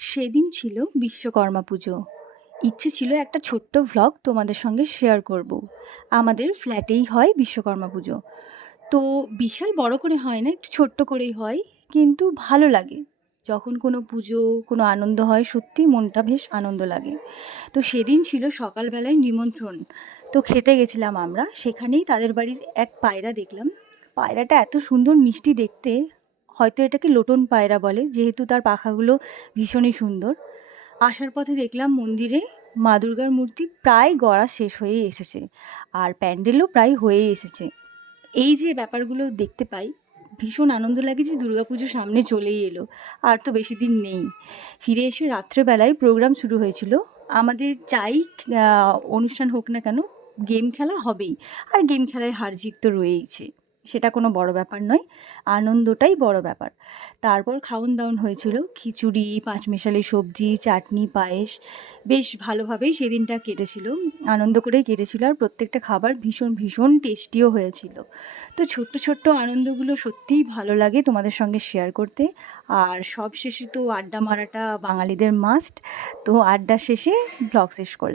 সেদিন ছিল বিশ্বকর্মা পুজো। ইচ্ছে ছিল একটা ছোট্ট ভ্লগ তোমাদের সঙ্গে শেয়ার করব। আমাদের ফ্ল্যাটেই হয় বিশ্বকর্মা পুজো। তো বিশাল বড় করে হয় না, একটু ছোট্ট করেই হয়, কিন্তু ভালো লাগে। যখন কোনো পুজো, কোনো আনন্দ হয়, সত্যি মনটা বেশ আনন্দ লাগে। তো সেদিন ছিল সকালবেলায় নিমন্ত্রণ। তো খেতে গেছিলাম আমরা, সেখানেই তাদের বাড়ির এক পায়রা দেখলাম। পায়রাটা এত সুন্দর মিষ্টি দেখতে, হয়তো এটাকে লোটন পায়রা বলে, যেহেতু তার পাখাগুলো ভীষণই সুন্দর। আসার পথে দেখলাম মন্দিরে মা দুর্গার মূর্তি প্রায় গড়া শেষ হয়েই এসেছে, আর প্যান্ডেলও প্রায় হয়েই এসেছে। এই যে ব্যাপারগুলো দেখতে পাই, ভীষণ আনন্দ লাগে যে দুর্গাপুজো সামনে চলেই এলো, আর তো বেশি দিন নেই। ফিরে এসে রাত্রেবেলায় প্রোগ্রাম শুরু হয়েছিল। আমাদের যাই অনুষ্ঠান হোক না কেন, গেম খেলা হবেই। আর গেম খেলায় হার জিত তো রয়েইছে, সেটা কোনো বড় ব্যাপার নয়, আনন্দটাই বড় ব্যাপার। তারপর খাওন দাওন হয়েছিল, খিচুড়ি, পাঁচমেশালি সবজি, চাটনি, পায়েস। বেশ ভালোভাবেই সেদিনটা কেটেছিল, আনন্দ করেই কেটেছিল, আর প্রত্যেকটা খাবার ভীষণ ভীষণ টেস্টিও হয়েছিল। তো ছোট্ট ছোট্ট আনন্দগুলো সত্যিই ভালো লাগে তোমাদের সঙ্গে শেয়ার করতে। আর সব শেষে তো আড্ডা মারাটা বাঙালিদের মাস্ট। তো আড্ডা শেষে ব্লগ শেষ করলাম।